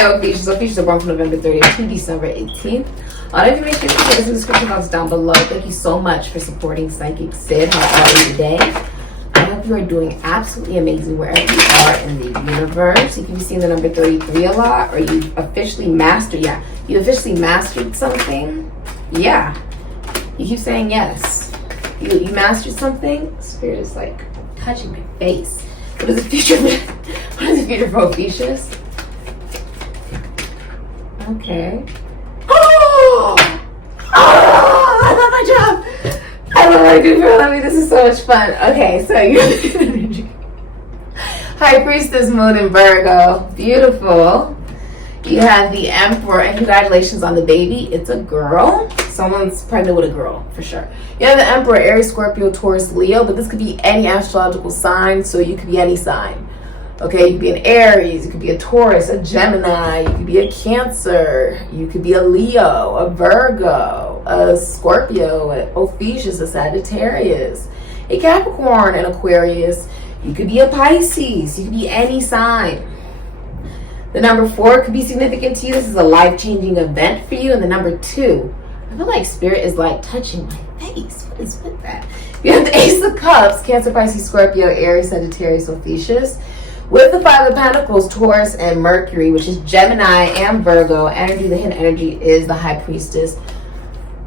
Hi, Ophiuchus. Ophiuchus are born from November 30th to December 18th. All the information is in the description box down below. Thank you so much for supporting PsychicSyd. How are you today? I hope you are doing absolutely amazing wherever you are in the universe. You can be seeing the number 33 a lot, or you officially mastered, you officially mastered something. Yeah. You keep saying yes. You mastered something. Spirit is like touching my face. What is the future? What is the future for Ophiuchus? Okay. Oh! I love my job. I love what I do for a living. This is so much fun. Okay, so you High Priestess Moon in Virgo. Beautiful. You have the Emperor, and congratulations on the baby. It's a girl. Someone's pregnant with a girl, for sure. You have the Emperor, Aries, Scorpio, Taurus, Leo, but this could be any astrological sign, so you could be any sign. Okay, you could be an Aries, you could be a Taurus, a Gemini, you could be a Cancer, you could be a Leo, a Virgo, a Scorpio, an Ophiuchus, a Sagittarius, a Capricorn, an Aquarius. You could be a Pisces, you could be any sign. The number 4 could be significant to you. This is a life-changing event for you. And the number 2, I feel like Spirit is like touching my face. What is with that? You have the Ace of Cups, Cancer, Pisces, Scorpio, Aries, Sagittarius, Ophiuchus. With the 5 of Pentacles, Taurus, and Mercury, which is Gemini and Virgo. Energy, the hidden energy is the High Priestess.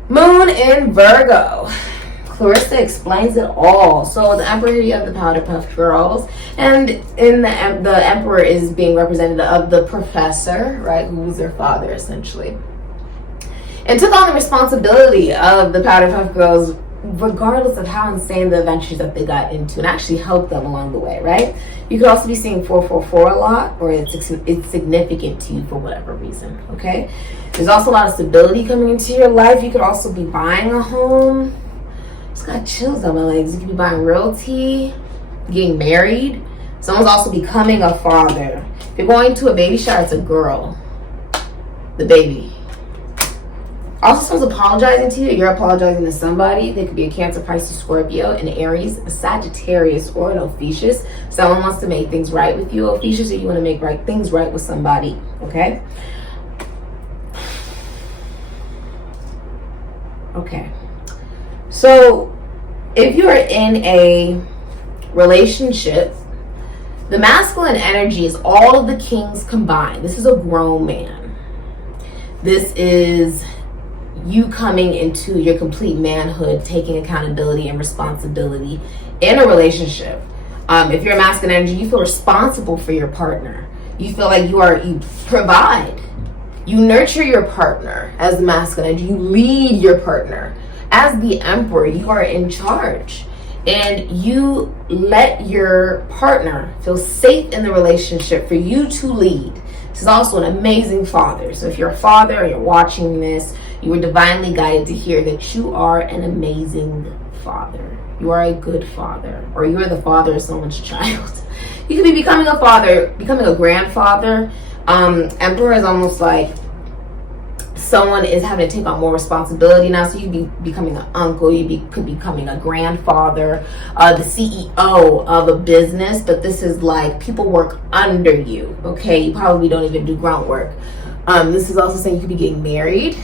Moon in Virgo. Clarissa explains it all. So the Emperor, you have the Powder Puff Girls. And in the Emperor is being representative of the Professor, right? Who was their father, essentially. And took on the responsibility of the Powder Puff Girls, regardless of how insane the adventures that they got into, and actually helped them along the way, right? You could also be seeing 444 a lot, or it's significant to you for whatever reason, okay? There's also a lot of stability coming into your life. You could also be buying a home. Just got chills on my legs. You could be buying realty, getting married. Someone's also becoming a father. If you're going to a baby shower, it's a girl. The baby. Also, someone's apologizing to you. You're apologizing to somebody. They could be a Cancer, Pisces, Scorpio, an Aries, a Sagittarius, or an Ophiuchus. Someone wants to make things right with you, Ophiuchus, or you want to make things right with somebody, okay? Okay. So, if you are in a relationship, the masculine energy is all of the kings combined. This is a grown man. This is you coming into your complete manhood, taking accountability and responsibility in a relationship. If you're a masculine energy, you feel responsible for your partner. You feel like you provide. You nurture your partner as the masculine energy. You lead your partner. As the Emperor, you are in charge. And you let your partner feel safe in the relationship for you to lead. This is also an amazing father. So if you're a father or you're watching this, you were divinely guided to hear that you are an amazing father. You are a good father, or you are the father of someone's child. You could be becoming a father, becoming a grandfather. Emperor is almost like someone is having to take on more responsibility now. So you could be becoming an uncle, could be becoming a grandfather, the CEO of a business, but this is like people work under you, okay? You probably don't even do grunt work. This is also saying you could be getting married,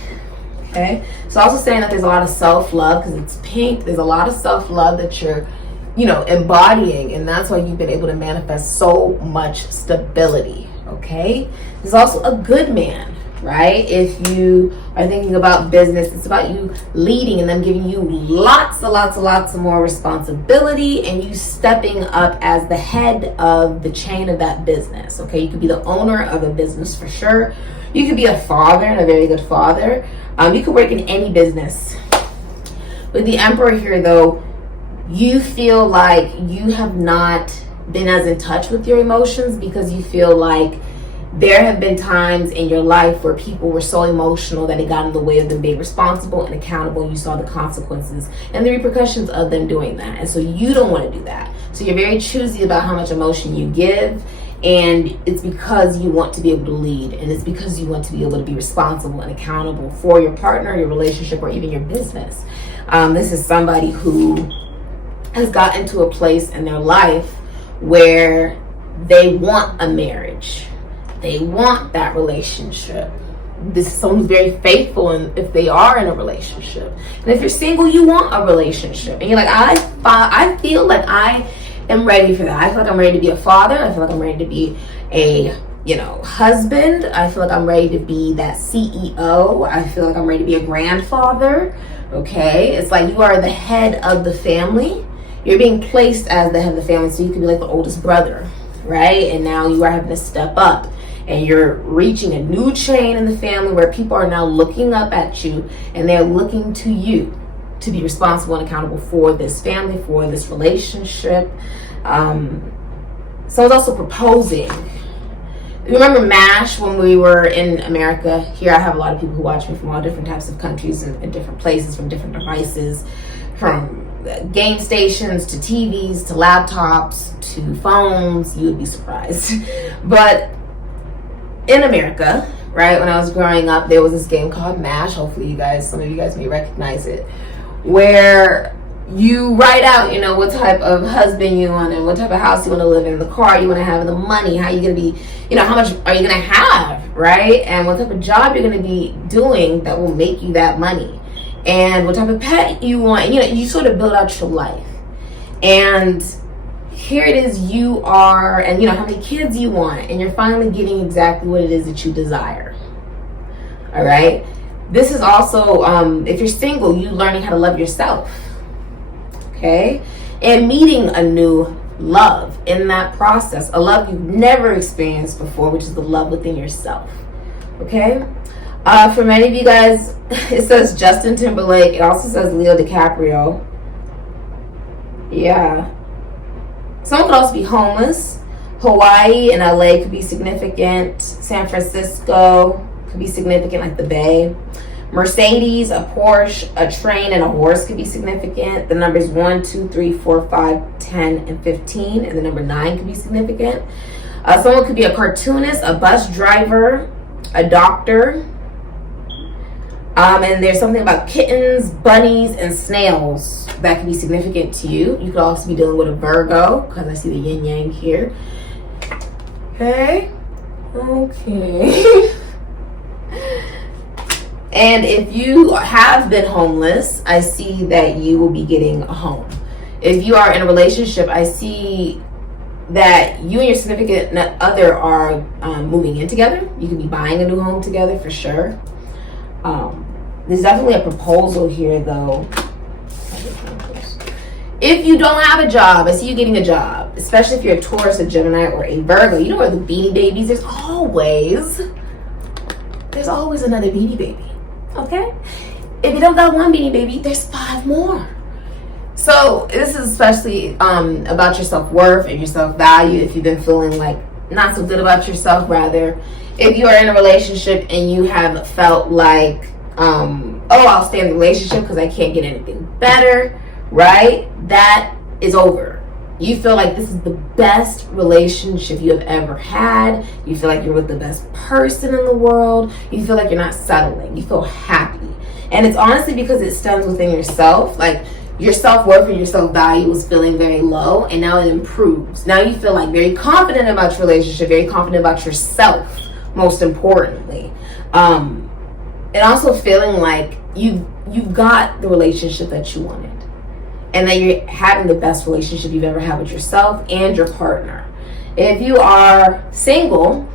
okay? It's also saying that there's a lot of self-love because it's pink. There's a lot of self-love that you're, embodying, and that's why you've been able to manifest so much stability, okay? There's also a good man, right? If you are thinking about business, it's about you leading and them giving you lots of more responsibility, and you stepping up as the head of the chain of that business, okay? You could be the owner of a business for sure. You could be a father and a very good father. You could work in any business. With the Emperor here, though, you feel like you have not been as in touch with your emotions because you feel like there have been times in your life where people were so emotional that it got in the way of them being responsible and accountable. You saw the consequences and the repercussions of them doing that. And so you don't want to do that. So you're very choosy about how much emotion you give. And it's because you want to be able to lead. And it's because you want to be able to be responsible and accountable for your partner, your relationship, or even your business. This is somebody who has gotten to a place in their life where they want a marriage. They want that relationship. This is someone who's very faithful, and if they are in a relationship. And if you're single, you want a relationship. And you're like, I feel like I am ready for that. I feel like I'm ready to be a father. I feel like I'm ready to be a, husband. I feel like I'm ready to be that CEO. I feel like I'm ready to be a grandfather. Okay? It's like you are the head of the family. You're being placed as the head of the family, so you can be like the oldest brother, right? And now you are having to step up. And you're reaching a new chain in the family where people are now looking up at you, and they're looking to you to be responsible and accountable for this family, for this relationship. Someone's also proposing. Remember MASH when we were in America? Here I have a lot of people who watch me from all different types of countries and different places, from different devices, from game stations to TVs to laptops to phones. You would be surprised. But in America, right, when I was growing up, there was this game called MASH. Hopefully some of you guys may recognize it, where you write out, what type of husband you want and what type of house you want to live in, the car you want to have, and the money, how you're going to be, how much are you going to have, right? And what type of job you're going to be doing that will make you that money, and what type of pet you want. You sort of build out your life. And here it is, you are, and how many kids you want, and you're finally getting exactly what it is that you desire. All right. This is also, if you're single, you learning how to love yourself. Okay. And meeting a new love in that process, a love you've never experienced before, which is the love within yourself. Okay. For many of you guys, it says Justin Timberlake. It also says Leo DiCaprio. Yeah. Someone could also be homeless. Hawaii and LA could be significant. San Francisco could be significant, like the Bay. Mercedes, a Porsche, a train, and a horse could be significant. The numbers 1, 2, 3, 4, 5, 10, and 15. And the number 9 could be significant. Someone could be a cartoonist, a bus driver, a doctor. And there's something about kittens, bunnies, and snails that can be significant to you. You could also be dealing with a Virgo, because I see the yin yang here. Okay. And if you have been homeless, I see that you will be getting a home. If you are in a relationship, I see that you and your significant other are moving in together. You could be buying a new home together for sure. There's definitely a proposal here, though. If you don't have a job, I see you getting a job, especially if you're a Taurus, a Gemini, or a Virgo. You know where the Beanie Babies, there's always another Beanie Baby, okay? If you don't got one Beanie Baby, there's 5 more. So this is especially about your self-worth and your self-value. If you've been feeling like not so good about yourself, rather, if you are in a relationship and you have felt like, I'll stay in the relationship because I can't get anything better, right? That is over. You feel like this is the best relationship you have ever had. You feel like you're with the best person in the world. You feel like you're not settling. You feel happy. And it's honestly because it stems within yourself. Like your self-worth and your self-value was feeling very low, and now it improves. Now you feel like very confident about your relationship, very confident about yourself, most importantly. And also feeling like you've got the relationship that you wanted, and that you're having the best relationship you've ever had with yourself and your partner. If you are single,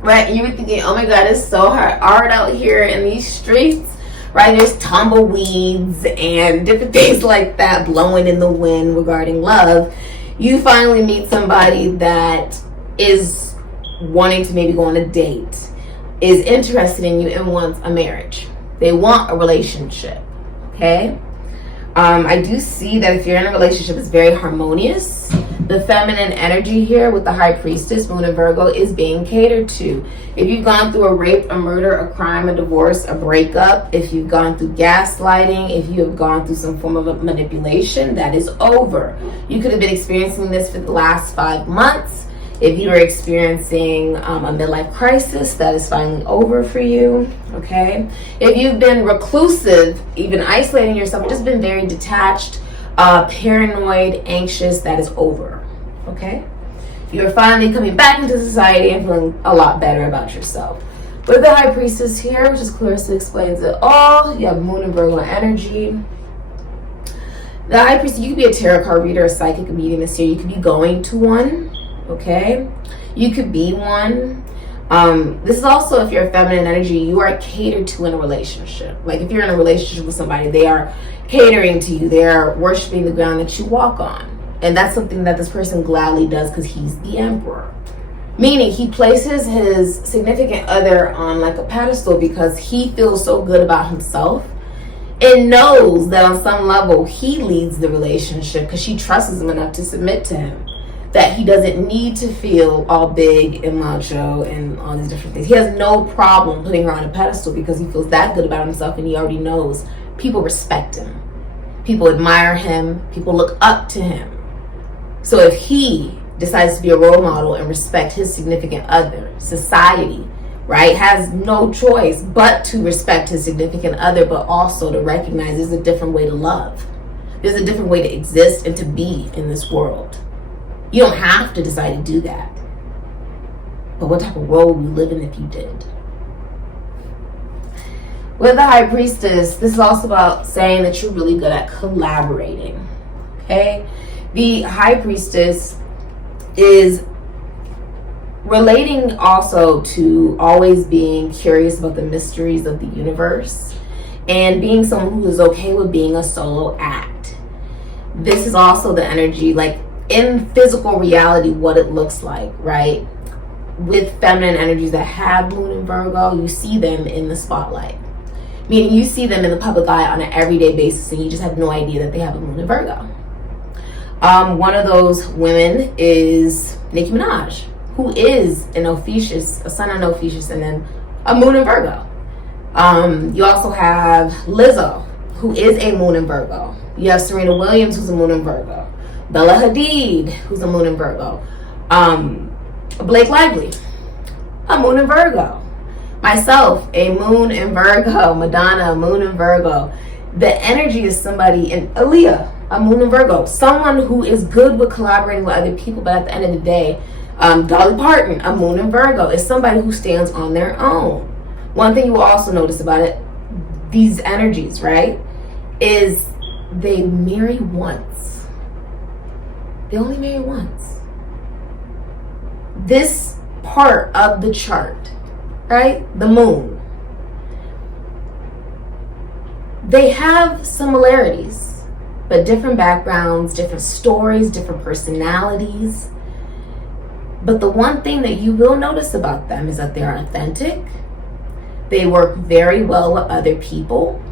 right, and you're thinking, oh my God, it's so hard out here in these streets, right? There's tumbleweeds and different things like that blowing in the wind regarding love. You finally meet somebody that is wanting to maybe go on a date, is interested in you, and wants a marriage. They want a relationship, okay? I do see that if you're in a relationship, it's very harmonious. The feminine energy here with the High Priestess, Moon and Virgo, is being catered to. If you've gone through a rape, a murder, a crime, a divorce, a breakup, if you've gone through gaslighting, if you have gone through some form of a manipulation, that is over. You could have been experiencing this for the last 5 months. If you are experiencing a midlife crisis, that is finally over for you, okay? If you've been reclusive, even isolating yourself, just been very detached, paranoid, anxious, that is over, okay? you're finally coming back into society and feeling a lot better about yourself. With the High Priestess here, which is Clarissa explains it all, you have Moon and Virgo energy. The High Priestess, you could be a tarot card reader, a psychic, a medium, a seer. You could be going to one, okay? You could be one. This is also, if you're a feminine energy, you are catered to in a relationship. Like if you're in a relationship with somebody, they are catering to you. They are worshiping the ground that you walk on. And that's something that this person gladly does because he's the emperor. Meaning he places his significant other on like a pedestal because he feels so good about himself and knows that on some level he leads the relationship because she trusts him enough to submit to him. That he doesn't need to feel all big and macho and all these different things. He has no problem putting her on a pedestal because he feels that good about himself and he already knows people respect him. People admire him. People look up to him. So if he decides to be a role model and respect his significant other, society, right, has no choice but to respect his significant other, but also to recognize there's a different way to love. There's a different way to exist and to be in this world. You don't have to decide to do that. But what type of role would you live in if you did? With the High Priestess, this is also about saying that you're really good at collaborating. Okay? The High Priestess is relating also to always being curious about the mysteries of the universe and being someone who is okay with being a solo act. This is also the energy, like in physical reality, what it looks like, right? With feminine energies that have Moon and Virgo, you see them in the spotlight. Meaning you see them in the public eye on an everyday basis and you just have no idea that they have a Moon and Virgo. One of those women is Nicki Minaj, who is an Ophiuchus, a sun on Ophiuchus, and then a Moon in Virgo. You also have Lizzo, who is a Moon in Virgo. You have Serena Williams, who's a Moon in Virgo. Bella Hadid, who's a Moon in Virgo. Blake Lively, a Moon in Virgo. Myself, a Moon in Virgo. Madonna, a Moon in Virgo. The energy is somebody, and Aaliyah, a Moon in Virgo. Someone who is good with collaborating with other people, but at the end of the day, Dolly Parton, a Moon in Virgo, is somebody who stands on their own. One thing you will also notice about it, these energies, right, is they marry once. They only marry once. This part of the chart, right, the moon, they have similarities, but different backgrounds, different stories, different personalities. But the one thing that you will notice about them is that they're authentic. They work very well with other people.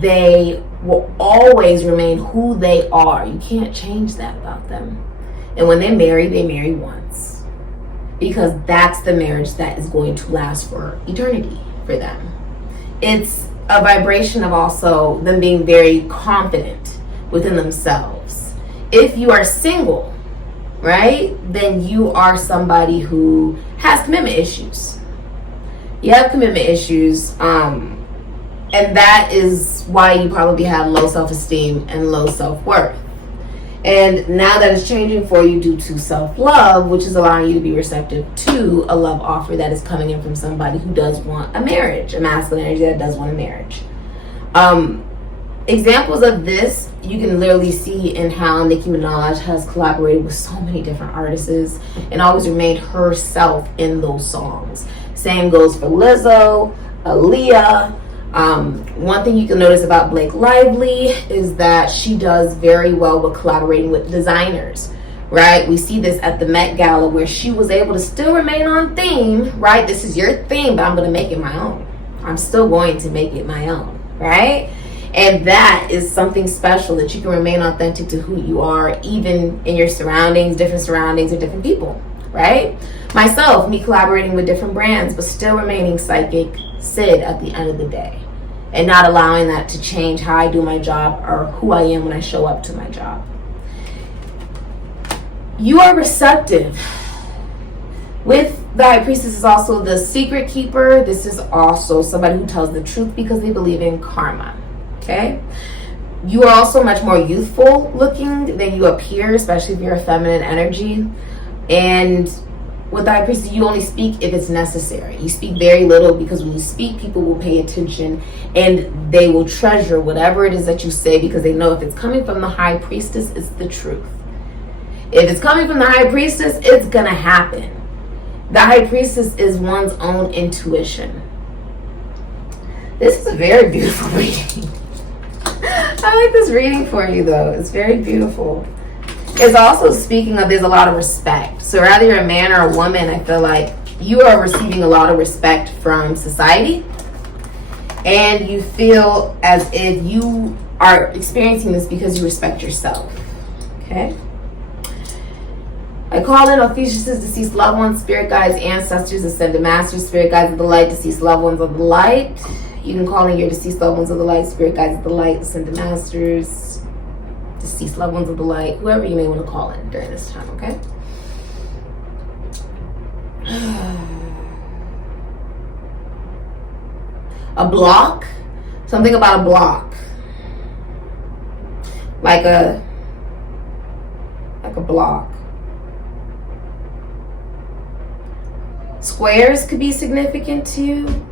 They will always remain who they are. You can't change that about them. And when they marry once. Because that's the marriage that is going to last for eternity for them. It's a vibration of also them being very confident within themselves. If you are single, right, then you are somebody who has commitment issues. You have commitment issues, and that is why you probably have low self-esteem and low self-worth. And now that is changing for you due to self-love, which is allowing you to be receptive to a love offer that is coming in from somebody who does want a marriage, a masculine energy that does want a marriage. Examples of this you can literally see in how Nicki Minaj has collaborated with so many different artists and always remained herself in those songs. Same goes for Lizzo, Aaliyah. One thing you can notice about Blake Lively is that she does very well with collaborating with designers, right? We see this at the Met Gala where she was able to still remain on theme, right? This is your theme, but I'm going to make it my own. I'm still going to make it my own, right? And that is something special, that you can remain authentic to who you are, even in your surroundings, or different people, right? Myself, me collaborating with different brands, but still remaining SIKIKSYD at the end of the day. And not allowing that to change how I do my job or who I am when I show up to my job. You are receptive. With the High Priestess is also the secret keeper. This is also somebody who tells the truth because they believe in karma. Okay? You are also much more youthful looking than you appear, especially if you're a feminine energy. And with the high priestess, you only speak if it's necessary. You speak very little, because when you speak, people will pay attention and they will treasure whatever it is that you say, because they know if it's coming from the high priestess, it's the truth. If it's coming from the high priestess, it's gonna happen. The high priestess is one's own intuition. This is a very beautiful reading. I like this reading for you, though. It's very beautiful. It's also speaking of, there's a lot of respect. So whether you're a man or a woman, I feel like you are receiving a lot of respect from society. And you feel as if you are experiencing this because you respect yourself. Okay? I call in Ophiuchus, deceased loved ones, spirit guides, ancestors, ascended masters, spirit guides of the light, deceased loved ones of the light. You can call in your deceased loved ones of the light, spirit guides of the light, ascended masters, deceased loved ones of the light, whoever you may want to call in during this time, okay? A block, something about a block, like a block. Squares could be significant to you.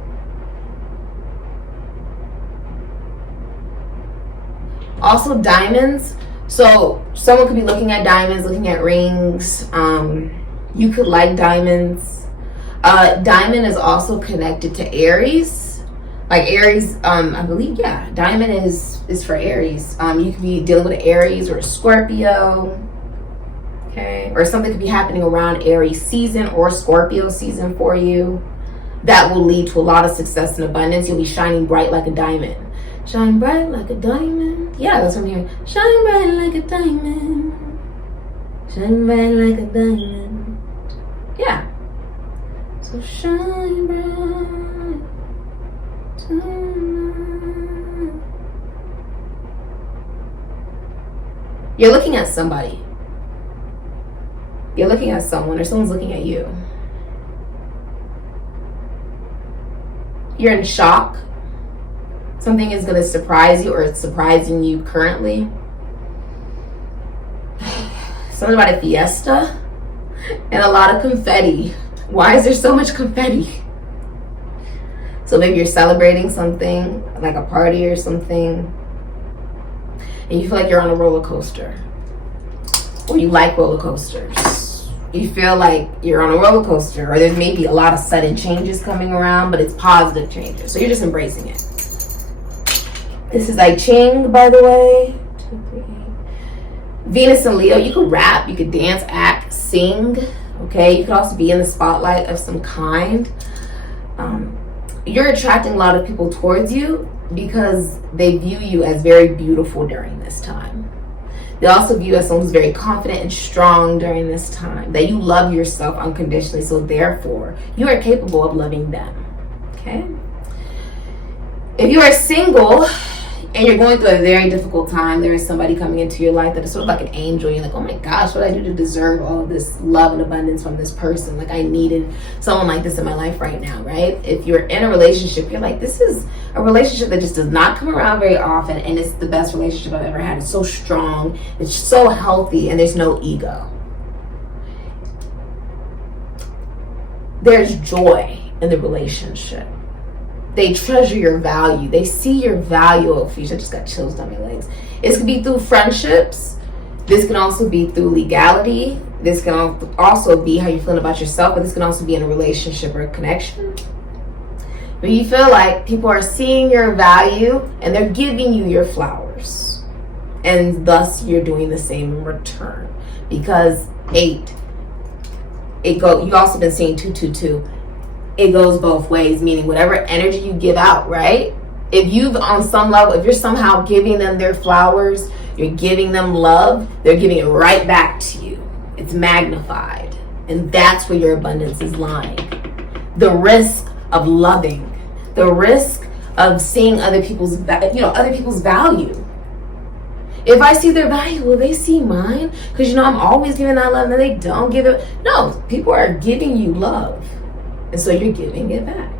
Also diamonds. So someone could be looking at diamonds, looking at rings. You could like diamonds. Diamond is also connected to Aries. Like Aries, I believe, yeah, diamond is for Aries. You could be dealing with an Aries or a Scorpio. Okay, or something could be happening around Aries season or Scorpio season for you. That will lead to a lot of success and abundance. You'll be shining bright like a diamond. Shine bright like a diamond. Yeah, that's what I'm hearing. Shine bright like a diamond. Shine bright like a diamond. Yeah. So shine bright tonight. You're looking at somebody. You're looking at someone, or someone's looking at you. You're in shock. Something is going to surprise you, or it's surprising you currently. Something about a fiesta and a lot of confetti. Why is there so much confetti? So maybe you're celebrating something, like a party or something, and you feel like you're on a roller coaster. Or you like roller coasters. You feel like you're on a roller coaster, or there's maybe a lot of sudden changes coming around, but it's positive changes. So you're just embracing it. This is I Ching, by the way. 2, 3. Venus and Leo, you could rap, you could dance, act, sing. Okay, you could also be in the spotlight of some kind. You're attracting a lot of people towards you because they view you as very beautiful during this time. They also view you as someone who's very confident and strong during this time. That you love yourself unconditionally, so therefore, you are capable of loving them. Okay? If you are single and you're going through a very difficult time, there is somebody coming into your life that is sort of like an angel. You're like, oh my gosh, what do I do to deserve all of this love and abundance from this person? Like, I needed someone like this in my life right now, right? If you're in a relationship, you're like, this is a relationship that just does not come around very often, and it's the best relationship I've ever had. It's so strong, it's so healthy, and there's no ego. There's joy in the relationship. They treasure your value. They see your value. Oh, I just got chills down my legs. This could be through friendships. This can also be through legality. This can also be how you're feeling about yourself, but this can also be in a relationship or a connection. But you feel like people are seeing your value and they're giving you your flowers. And thus you're doing the same in return. Because 8, you've also been seeing 222. It goes both ways, meaning whatever energy you give out, right? If you've on some level, if you're somehow giving them their flowers, you're giving them love, they're giving it right back to you. It's magnified. And that's where your abundance is lying. The risk of loving, the risk of seeing other people's value. If I see their value, will they see mine? Because I'm always giving that love and they don't give it. No, people are giving you love. And so you're giving it back.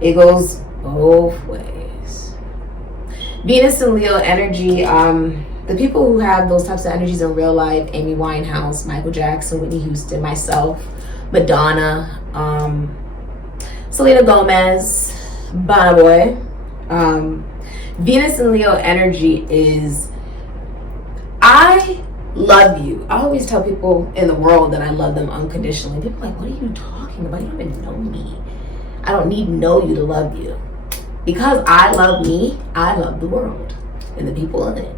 It goes both ways. Venus and Leo energy, The people who have those types of energies in real life, Amy Winehouse, Michael Jackson, Whitney Houston, myself, Madonna, Selena Gomez, Burna Boy. Venus and Leo energy is, I love you. I always tell people in the world that I love them unconditionally. People are like, what are you talking about? You don't even know me. I don't need to know you to love you. Because I love me, I love the world and the people in it.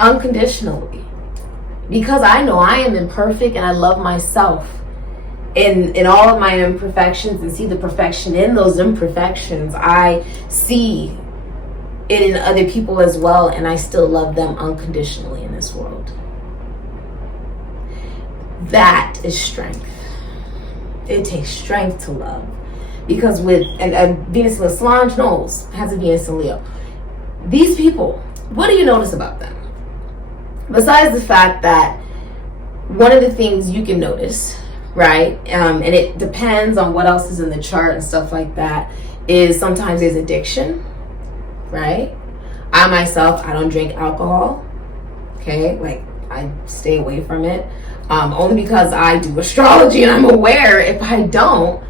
Unconditionally. Because I know I am imperfect and I love myself in all of my imperfections and see the perfection in those imperfections. I see it in other people as well, and I still love them unconditionally in this world. That is strength. It takes strength to love. Because with and Venus and Leo, Solange Knowles has a Venus and Leo. These people, what do you notice about them? Besides the fact that one of the things you can notice, right, and it depends on what else is in the chart and stuff like that, is sometimes there's addiction, right? I myself, I don't drink alcohol, okay? Like, I stay away from it, only because I do astrology and I'm aware if I don't,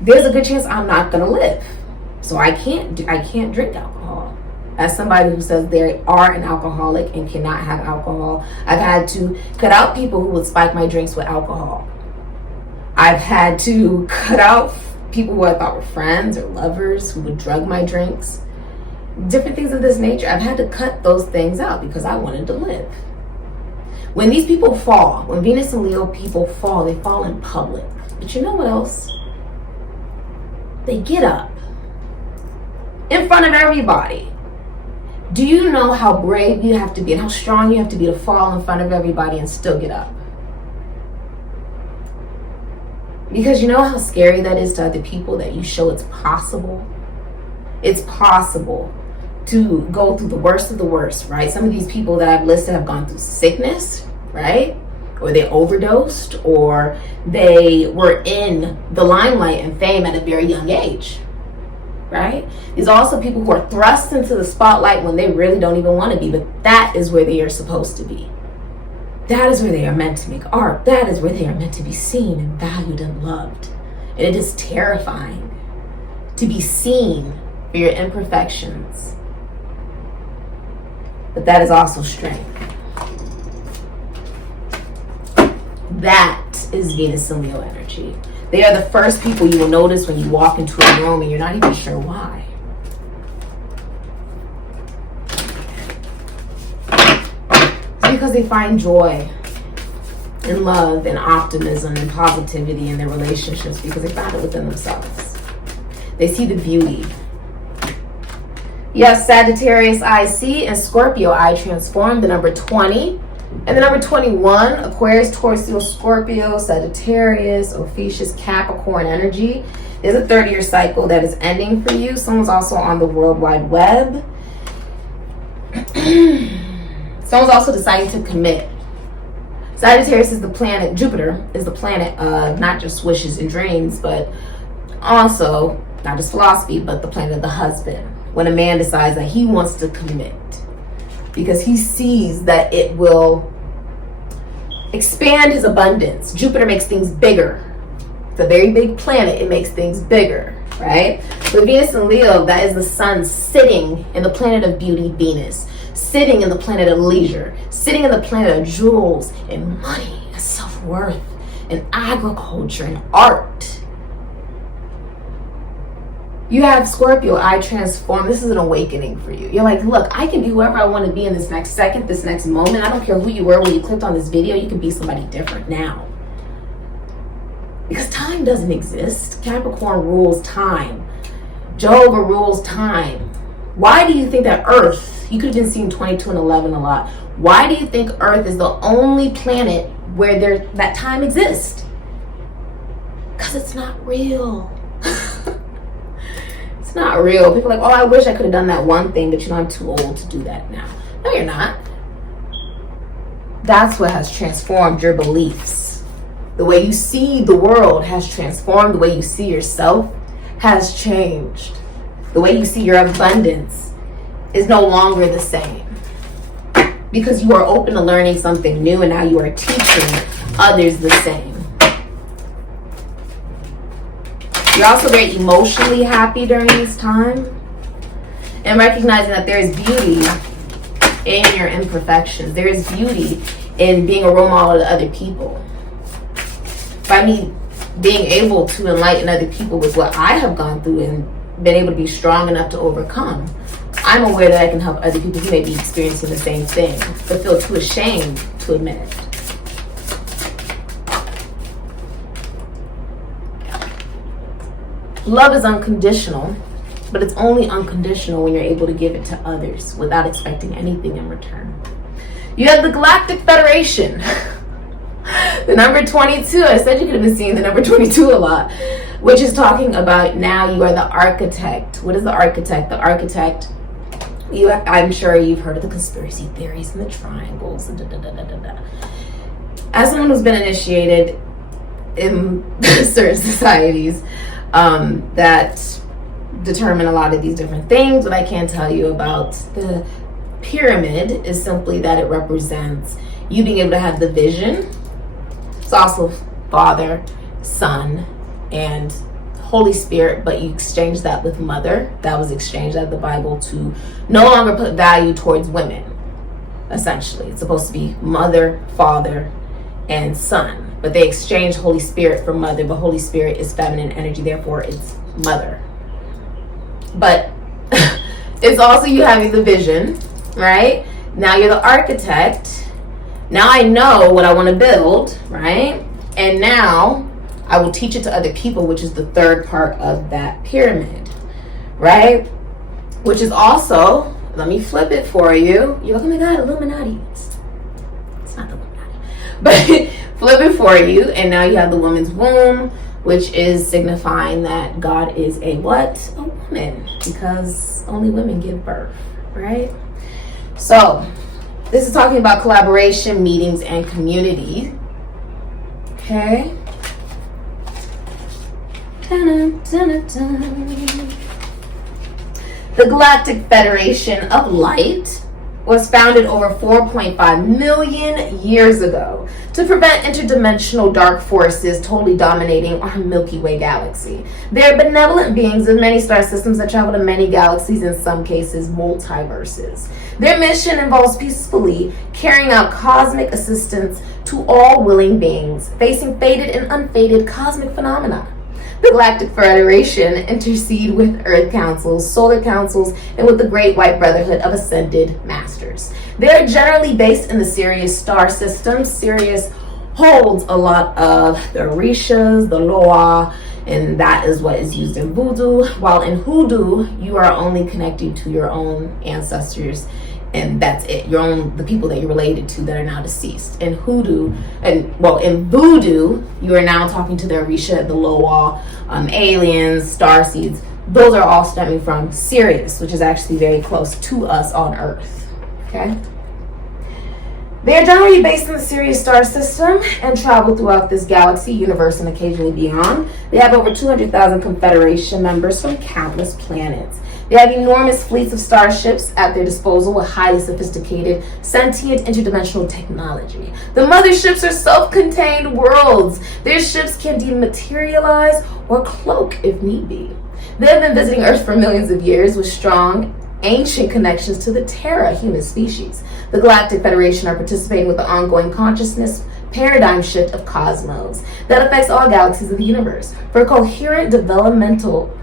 there's a good chance I'm not gonna live. So I can't drink alcohol. As somebody who says they are an alcoholic and cannot have alcohol, I've had to cut out people who would spike my drinks with alcohol. I've had to cut out people who I thought were friends or lovers who would drug my drinks. Different things of this nature. I've had to cut those things out because I wanted to live. When these people fall, when Venus and Leo people fall, they fall in public. But you know what else? They get up in front of everybody. Do you know how brave you have to be and how strong you have to be to fall in front of everybody and still get up? Because you know how scary that is to other people, that you show it's possible? It's possible to go through the worst of the worst, right? Some of these people that I've listed have gone through sickness, right? Or they overdosed, or they were in the limelight and fame at a very young age, right? These are also people who are thrust into the spotlight when they really don't even want to be, but that is where they are supposed to be. That is where they are meant to make art. That is where they are meant to be seen and valued and loved. And it is terrifying to be seen for your imperfections. But that is also strength. That is Venus and Leo energy. They are the first people you will notice when you walk into a room and you're not even sure why. It's because they find joy and love and optimism and positivity in their relationships because they found it within themselves. They see the beauty. Yes, Sagittarius I see and Scorpio I transform, the number 20. And the number 21, Aquarius, Taurus, Leo, Scorpio, Sagittarius, Ophiuchus, Capricorn energy. There's a 30-year cycle that is ending for you. Someone's also on the World Wide Web. Someone's also deciding to commit. Sagittarius is the planet, Jupiter is the planet of not just wishes and dreams, but also, not just philosophy, but the planet of the husband. When a man decides that he wants to commit, because he sees that it will expand his abundance. Jupiter makes things bigger. It's a very big planet. It makes things bigger, right? With Venus and Leo, that is the sun sitting in the planet of beauty, Venus, sitting in the planet of leisure, sitting in the planet of jewels and money and self-worth and agriculture and art. You have Scorpio, I transform. This is an awakening for you. You're like, look, I can be whoever I want to be in this next second, this next moment. I don't care who you were when you clicked on this video. You can be somebody different now. Because time doesn't exist. Capricorn rules time. Jehovah rules time. Why do you think that Earth, you could have been seeing 22 and 11 a lot. Why do you think Earth is the only planet where that time exists? Because it's not real. It's not real. People are like, oh, I wish I could have done that one thing, but you know, I'm too old to do that now. No, you're not. That's what has transformed your beliefs. The way you see the world has transformed. The way you see yourself has changed. The way you see your abundance is no longer the same, because you are open to learning something new, and now you are teaching others the same. You're also very emotionally happy during this time, and recognizing that there is beauty in your imperfections. There is beauty in being a role model to other people. By me being able to enlighten other people with what I have gone through and been able to be strong enough to overcome, I'm aware that I can help other people who may be experiencing the same thing, but feel too ashamed to admit it. Love is unconditional, but it's only unconditional when you're able to give it to others without expecting anything in return. You have the Galactic Federation. The number 22, I said you could have been seeing the number 22 a lot, which is talking about now you are the architect. What is the architect? The architect, I'm sure you've heard of the conspiracy theories and the triangles. As someone who's been initiated in certain societies that determine a lot of these different things, what I can tell you about the pyramid is simply that it represents you being able to have the vision. It's also Father, Son, and Holy Spirit, but you exchange that with Mother. That was exchanged out of the Bible to no longer put value towards women, essentially. It's supposed to be Mother, Father, and Son. But they exchanged Holy Spirit for Mother, but Holy Spirit is feminine energy, therefore it's Mother. But it's also you having the vision, right? Now you're the architect. Now I know what I want to build, right? And now I will teach it to other people, which is the third part of that pyramid, right? Which is also, let me flip it for you. You're like, oh my God, Illuminati. It's not the Illuminati. But flip it for you, and now you have the woman's womb, which is signifying that God is a what? A woman, because only women give birth, right? So this is talking about collaboration, meetings, and community. Okay. Dun, dun, dun, dun. The Galactic Federation of Light was founded over 4.5 million years ago to prevent interdimensional dark forces totally dominating our Milky Way galaxy. They are benevolent beings of many star systems that travel to many galaxies, in some cases multiverses. Their mission involves peacefully carrying out cosmic assistance to all willing beings facing fated and unfated cosmic phenomena. The Galactic Federation intercede with Earth Councils, Solar Councils, and with the Great White Brotherhood of Ascended Masters. They are generally based in the Sirius star system. Sirius holds a lot of the Orishas, the Loa, and that is what is used in voodoo. While in hoodoo, you are only connecting to your own ancestors, and that's it. Your own, the people that you're related to that are now deceased. In hoodoo, in voodoo, you are now talking to the Orisha, the Loa, aliens, star seeds. Those are all stemming from Sirius, which is actually very close to us on Earth. Okay. They are generally based in the Sirius star system and travel throughout this galaxy, universe, and occasionally beyond. They have over 200,000 Confederation members from countless planets. They have enormous fleets of starships at their disposal with highly sophisticated, sentient, interdimensional technology. The motherships are self-contained worlds. Their ships can dematerialize or cloak if need be. They have been visiting Earth for millions of years with strong, ancient connections to the Terra human species. The Galactic Federation are participating with the ongoing consciousness paradigm shift of cosmos that affects all galaxies of the universe. For coherent developmental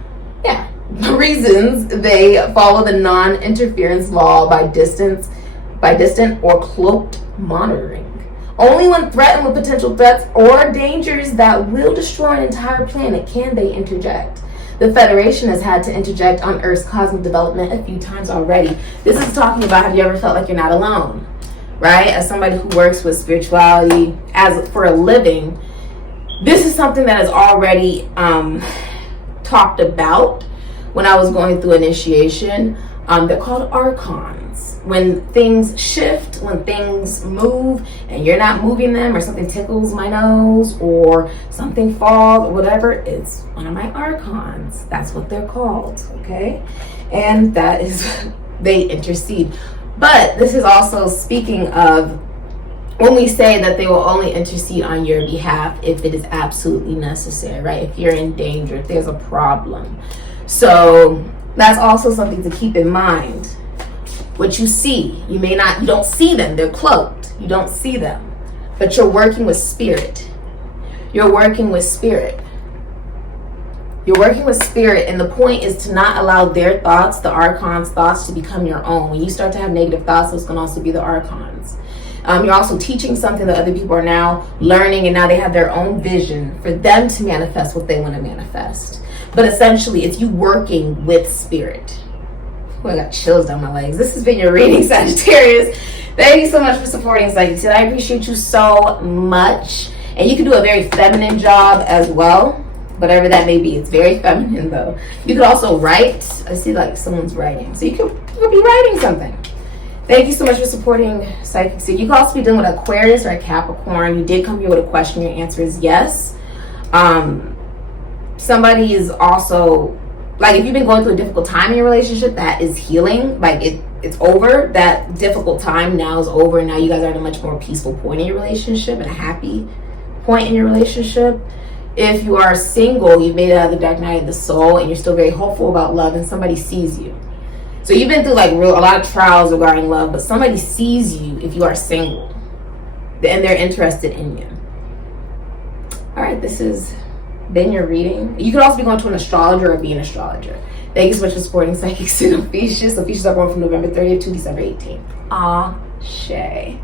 reasons, they follow the non-interference law by distant or cloaked monitoring. Only when threatened with potential threats or dangers that will destroy an entire planet can they interject. The Federation has had to interject on Earth's cosmic development a few times already. This is talking about, have you ever felt like you're not alone? Right? As somebody who works with spirituality as for a living, this is something that is already talked about. When I was going through initiation, they're called archons. When things shift, when things move, and you're not moving them, or something tickles my nose, or something falls, or whatever, it's one of my archons. That's what they're called, okay? And that is they intercede. But this is also speaking of when we say that they will only intercede on your behalf if it is absolutely necessary, right? If you're in danger, if there's a problem. So that's also something to keep in mind. What you see, you don't see them, they're cloaked. You don't see them, but you're working with spirit. You're working with spirit. You're working with spirit, and the point is to not allow their thoughts, the archons' thoughts, to become your own. When you start to have negative thoughts, those can also be the archons. You're also teaching something that other people are now learning, and now they have their own vision for them to manifest what they want to manifest. But essentially, it's you working with spirit. Oh, I got chills down my legs. This has been your reading, Sagittarius. Thank you so much for supporting SIKIKSYD. I appreciate you so much. And you can do a very feminine job as well, whatever that may be. It's very feminine, though. You could also write. I see like someone's writing. So you could be writing something. Thank you so much for supporting SIKIKSYD. You could also be dealing with Aquarius or a Capricorn. You did come here with a question. Your answer is yes. Somebody is also, like, if you've been going through a difficult time in your relationship, that is healing. Like, it's over. That difficult time now is over. And now you guys are at a much more peaceful point in your relationship and a happy point in your relationship. If you are single, you've made it out of the dark night of the soul and you're still very hopeful about love, and somebody sees you. So you've been through like a lot of trials regarding love, but somebody sees you if you are single and they're interested in you. All right, this has been your reading. You could also be going to an astrologer or be an astrologer. Thank you so much for supporting Psychic Ophiuchus. Ophiuchus are born from November 30th to December 18th. Ashe.